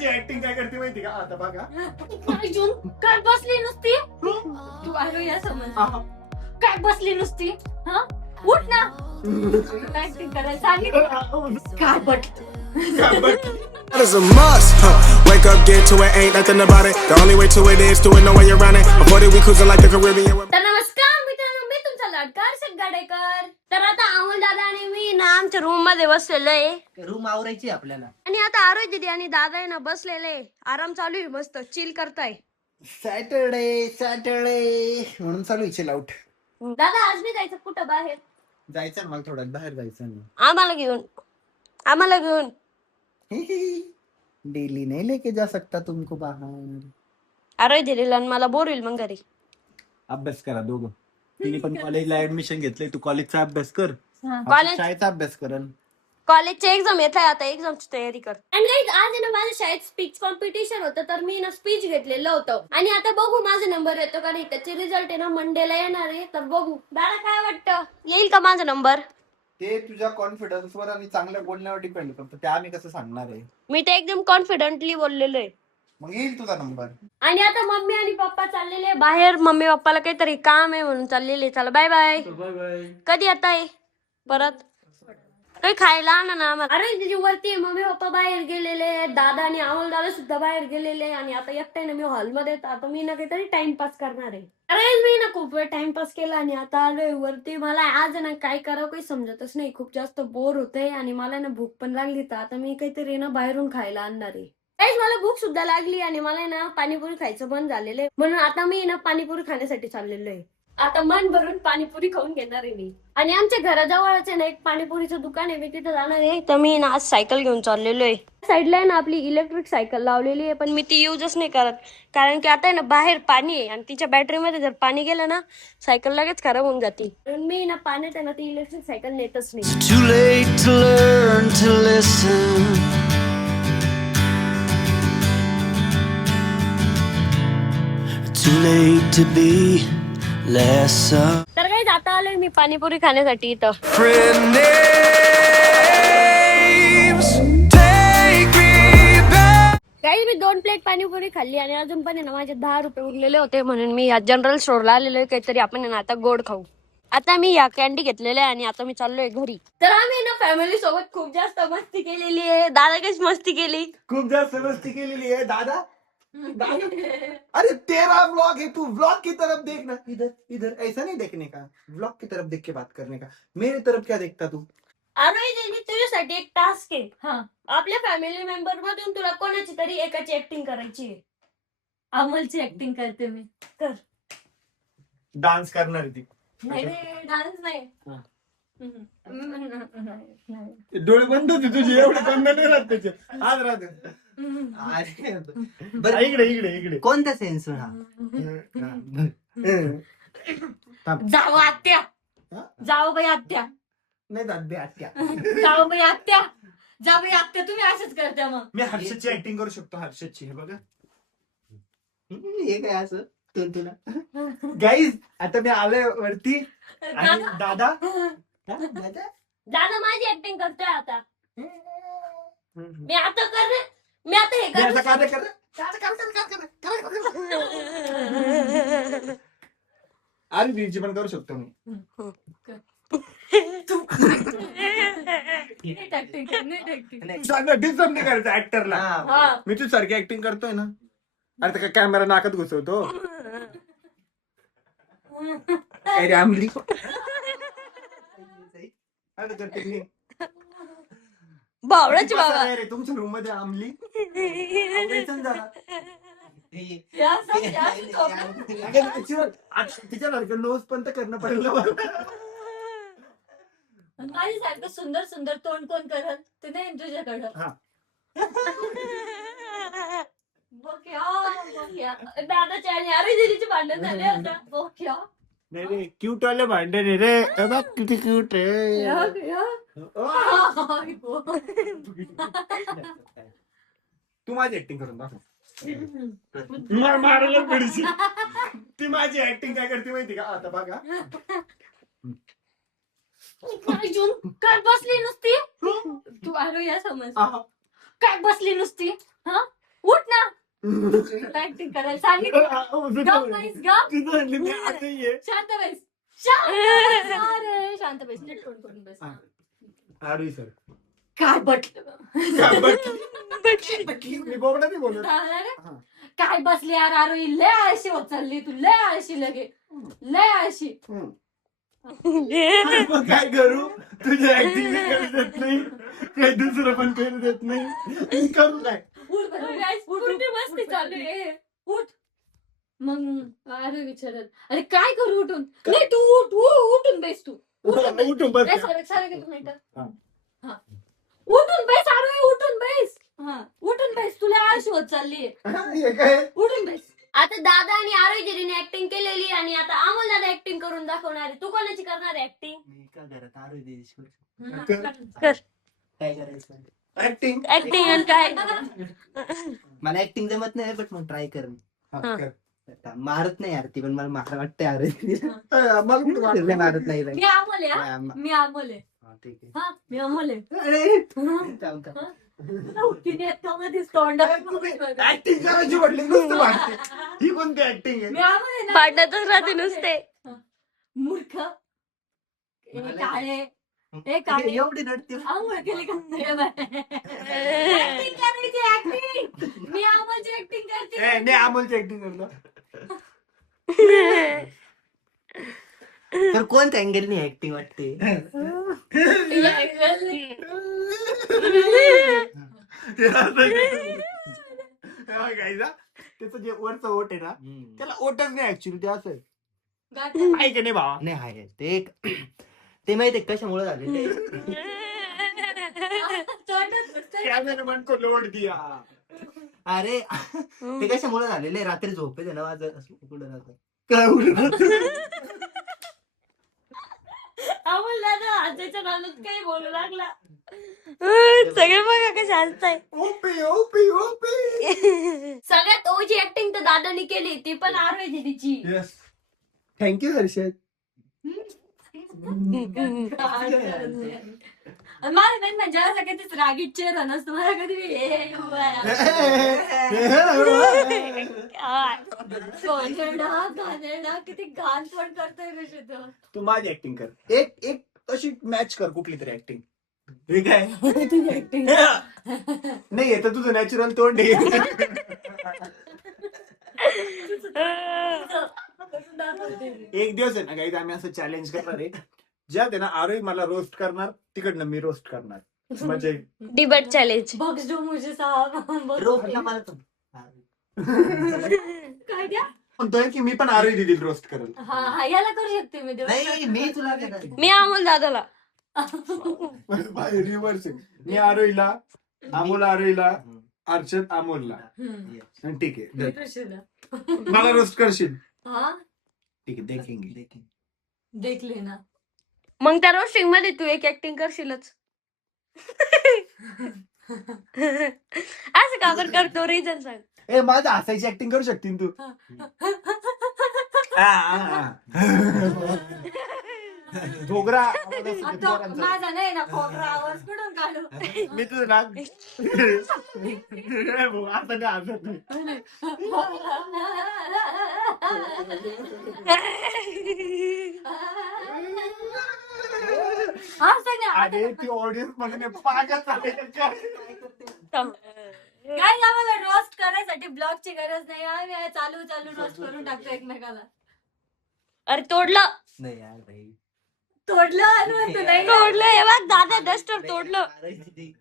माझी ऍक्टिंग काय करते माहिती का आता बघा. काय बसली नुसती तू आलो या समज काय बसली नुसती हा उठ ना ऍक्टिंग करायला सांगितलं काय but That is a must. Wake up, get to it, ain't nothing about it. The only way to it is to it, no way around it. Before that, we cruising like the Caribbean. तर नमस्कार मित्रांनो, मी तुमचा लाडका हर्षद गाडेकर. तर आता अमोल दादा आणि मी ना आमच्या रूम मध्ये बसलेलो आहे. रूम आवरायची आपल्याला. आणि आता आरोय दीदी आणि दादा आहे ना बसलेले आराम चालू आहे, मस्त चिल करताय. सॅटरडे म्हणून चालू आहे चिल आउट. दादा आज मी जायचं कुठं बाहेर? जायचं ना मला थोडं बाहेर जायचं ना. आम्हाला घेऊन डेली नाही लेके जा सकता तुमको बाहेर. आरोय दीदीला आणि मला बोर होईल मग घरी. अभ्यास करा दोघं. तिने पण कॉलेजला ऍडमिशन घेतलंय, तू कॉलेजचा अभ्यास कर. कॉलेज शाळेचा अभ्यास कर. कॉलेजचे एक्झाम येत आहे, आता एक्झामची तयारी कर. आणि आज ना माझ्या शाळेत स्पीच कॉम्पिटिशन होतं, तर मी ना स्पीच घेतलेलं होतं आणि आता बघू माझा नंबर येतो का नाही. त्याचे रिझल्ट आहे ना मंडेला येणार आहे, तर बघू. दादा काय वाटतं, येईल का माझा नंबर? ते तुझ्या कॉन्फिडन्सवर आणि चांगल्या बोलण्यावर डिपेंड करतं, ते आम्ही कसं सांगणार आहे. मी तर एकदम कॉन्फिडेंटली बोललेलो आहे. मग येईल तुझा नंबर. आणि आता मम्मी आणि पप्पा चाललेले बाहेर, मम्मी पप्पाला काहीतरी काम आहे म्हणून चाललेले. चला बाय बाय. कधी येत आहे परत? काही खायला आणा ना आम्हाला. अरे तिची वरती मम्मी पप्पा बाहेर गेलेले, दादा आणि अमोल दादा सुद्धा बाहेर गेलेले आणि आता एकटाय ना मी हॉलमध्ये. आता मी ना काहीतरी टाइमपास करणार आहे. अरे मी ना खूप वेळ टाइमपास केला आणि आता आलोय वरती. मला आज ना काय करावं काही समजतच नाही, खूप जास्त बोर होतंय आणि मला ना भूक पण लागली. तर आता मी काहीतरी ना बाहेरून खायला आणणार आहे. काहीच मला भूक सुद्धा लागली आणि मला ना पाणीपुरी खायचं बंद झालेलं आहे, म्हणून आता मी ना पाणीपुरी खाण्यासाठी चाललेलो आहे. आता मन भरून पाणीपुरी खाऊन घेणार आहे मी. आणि आमच्या घराजवळच आहे ना एक पाणीपुरीचं दुकान आहे, मी तिथे जाणार आहे. तर मी ना आज सायकल घेऊन चाललेलो आहे. साईडला आहे ना आपली इलेक्ट्रिक सायकल लावलेली आहे, पण मी ती युजच नाही करत, कारण की आता आहे ना बाहेर पाणी आहे आणि तिच्या बॅटरीमध्ये जर पाणी गेलं ना सायकल लगेच खराब होऊन जाते. म्हणून मी ना पाण्यात आहे ना ती इलेक्ट्रिक सायकल नेतच नाही. Too late to learn to listen. Too late to be less of. तर काही जाता आलोय मी पाणीपुरी खाण्यासाठी इथं. Friend names take me back. काही मी 2 प्लेट पाणीपुरी खाल्ली आणि अजून पण आहे ना माझे 10 रुपये उरलेले होते, म्हणून मी जनरल स्टोरला आलेलो आहे. काहीतरी आपण आहे ना आता गोड खाऊ. आता मी या कॅन्डी घेतलेल्या आहे आणि आता मी चाललोय घरी. तर आम्ही ना फॅमिली सोबत खूप जास्त मस्ती केलेली आहे. दादा कशी मस्ती केली? खूप जास्त मस्ती केलेली आहे दादा. अरे तेरा व्लॉग है, तू व्लॉग की तरफ देखना. इधर इधर ऐसा नहीं देखने का, व्लॉग की तरफ देख के बात करने का. मेरी तरफ क्या देखता तू? अरे तुझ्यासाठी एक टास्क आहे. आपल्या फॅमिली मेंबर मधून तुला कोणाची तरी एकाची ऍक्टिंग करायची आहे. अमोलची ऍक्टिंग करते मी. कर. डान्स करणार ती. नाही डान्स नाही. डोळे बंद होते तुझे, एवढे बंद नाही राहत त्याचे. आज राहते. इकडे इकडे इकडे. कोणता सेन्स हा? जाओ आत्या, जाओ बाई आत्या, नाही जात बे आत्या. जाओ बाई आत्या, जा बाई आत्या. तुम्ही असंच करता मग. मी हर्षदची ऍक्टिंग करू शकतो. हर्षदची हे बघा. हे काय असं तुला? गाईज आता मी आलोय वरती आणि दादा दादा माझी ऍक्टिंग करतोय आता. मी आता करणार, मी आता हे मी आता करणार. अरे बीजी पण करू शकतो मी. डिस्टर्ब नाही करायचं ऍक्टरला. हा. मी तू सारखी ऍक्टिंग करतोय ना. अरे तर कॅमेरा नाकात घुसवतो. अरे आमली बावळाची बाबा. रे तुमच्या रूम मध्ये आमली. तिच्यासारखं नोज पण तर करणं पडेल. माझ्यासारखं सुंदर सुंदर तोंड कोण करत ते नाही तुझ्याकडं. दादाच्या आणि अरे दिदीचे भांडण झाले आता. बोक्या नाही रे, क्यूट वाले भांडण आहे रे. बघ किती क्यूट आहे. तू माझी ऍक्टिंग करून दाखव. मारायला पडशी. ती माझी ऍक्टिंग काय करते माहिती का आता बघा. काय बसली नुसती तू आलो या समज. काय बसली नुसती ऍक्टिंग करायला सांगितलं. गप नाहीस, गप. तुझं म्हणलं मी आता ये. शांत बैस. शांत. अरे, शांत बैस. नीट तोंड करून बस. हा. आरोही सर काय बटलं. मी बोबडा नाही बोलत. अरे, हा. काय बसली यार आरोही, लय आळशी होत चालली तू, लय आळशी लगे, लय आळशी. हम्म. मग काय करू, तुझ्या ऍक्टिंग करू देत नाही, काही दुसरं पण करू देत नाही, मी करू काय? उठ बरं. उठ, मस्ती चालू आहे. उठ. मग अरे विचारत, अरे काय करू उठून, नाही तू उठ, उठून बैस तू. उठून बस. ए, सरक घेतो नाही तर. हा. हा. उठून बैस आरोही, उठून बैस. हा, उठून बैस, तुला आळशी होत चालली. हे काय? उठून बैस. आता दादा आणि आरोही दीदीने ऍक्टिंग केलेली आणि आता अमोल दादा ऍक्टिंग करून दाखवणार आहे. तू कोणाची करणार आहे ऍक्टिंग? मी का घरात आरोही दीदी कर काय करायचं ऍक्टिंग ऍक्टिंग आणि काय मला ऍक्टिंग जमत नाही बट मग ट्राय कर. हा. मारत नाही यार ती, पण मला मारा वाटतंय आरोही मला कुठं वाटलं? मारत नाही मी अमोल आहे, हा. हा, मी अमोल आहे. ठीक आहे. हा, मी अमोल आहे. अरे, हं. थांब, थांब. तिने आता मध्येच तोंडात ऍक्टिंग करायची म्हटली नुसतं वाटते. ही कोणती ऍक्टिंग आहे? मी अमोल आहे ना. पाडण्यातच राहते नुसते. मूर्ख. ए मला- काळे, ए काळे. एवढी रडते. अमोल केली का? ऍक्टिंग करायची, ऍक्टिंग. मी अमोलची ऍक्टिंग करते. नाही अमोलची ऍक्टिंग करतो. तर कोणत्या अँगलनी ऍक्टिंग वाटते? त्याचं जे वरचं ओट आहे ना, त्याला ओटच नाही ऍक्च्युली, ते असं आहे. गाठ्या. आहे की नाही भावा? नाही आहे ते माहितीये कशामुळे झाले तोंडात नुसतं- कॅमेरामॅन को लोड दिया. अरे ते कशामुळे झालेले, रात्री झोपेत ना माझं असं कुठं राहतं. काय उडलं? अमोल दादा आजच्या नादात काही बोलू लागला. सगळे बघा कसे हसताय. OP OP OP. सगळ्यात ओजी ऍक्टिंग तर दादानी केली, ती पण आरोही दीदीची. Yes, thank you Harshad. माझं नाही म्हणजे असं कधीच रागीट चेहरा नसतो मला कधी किती घाण तोंड करतोय कशी तो. तू माझी ऍक्टिंग कर, एक एक अशी मॅच कर कुठली तरी ऍक्टिंग. हे काय तुझी ऍक्टिंग नाही येत तुझं नॅचरल तोंड आहे. एक दिवस आहे ना काही आम्ही असं चॅलेंज करणार आहे, ज्यात आहे ना आरोही मला रोस्ट करणार, तिकडनं मी रोस्ट करणार. म्हणजे डिबेट चॅलेंज. बॉक्स डो मुझे साहब रोजला मला तर- काय द्या. म्हणतोय की मी पण आरोही दिली रोस्ट करेल. हा हा याला करू शकते मी नाही मी तुला देणार. मी अमोल दादाला. रिव्हर्स आहे. मी आरोहीला, अमोल आरोहीला, अर्षद अमोलला. हम्म. ठीक आहे मी done. कृष्णा. मला रोस्ट करशील? हा ठीक आहे, देखेंगे. देखले ना. मग त्या रोस्टिंग मध्ये तू एक ऍक्टिंग करशीलच. असं का बरं करतो, रिझन सांग. ए माझं हसायची ऍक्टिंग करू शकतील तू? घोगरा आवाज असतो ते आता पोरांचा. माझा नाही ना खोबरा आवाज कुठून काढू. मी तुझं नाक ए भाऊ, आता नाही हसत नाही. हा सगळं अरे ती ऑडियन्स मध्ये पागल झाले का? काय आम्हाला रोस्ट करायसाठी ब्लॉगची गरज नाही. आम्ही चालू चालू रोस्ट करून टाकतो एकमेकाला. अरे तोडलं नाही यार भाई. तोडलं आणि म्हणतो नाही तोडलं हे बघ दादा डस्टर तोडलं. आरोही दीदी.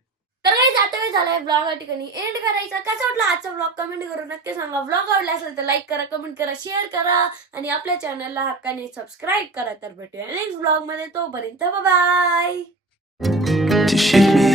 तर काही जाता वेळ झालाय ब्लॉग या ठिकाणी एंड करायचा. कसा वाटला आजचा ब्लॉग कमेंट करून नक्की सांगा. ब्लॉग आवडला असेल तर लाईक करा, कमेंट करा, शेअर करा आणि आपल्या चॅनलला हक्काने सबस्क्राईब करा. तर भेटूया नेक्स्ट ब्लॉग मध्ये, तोपर्यंत बाय. To shake me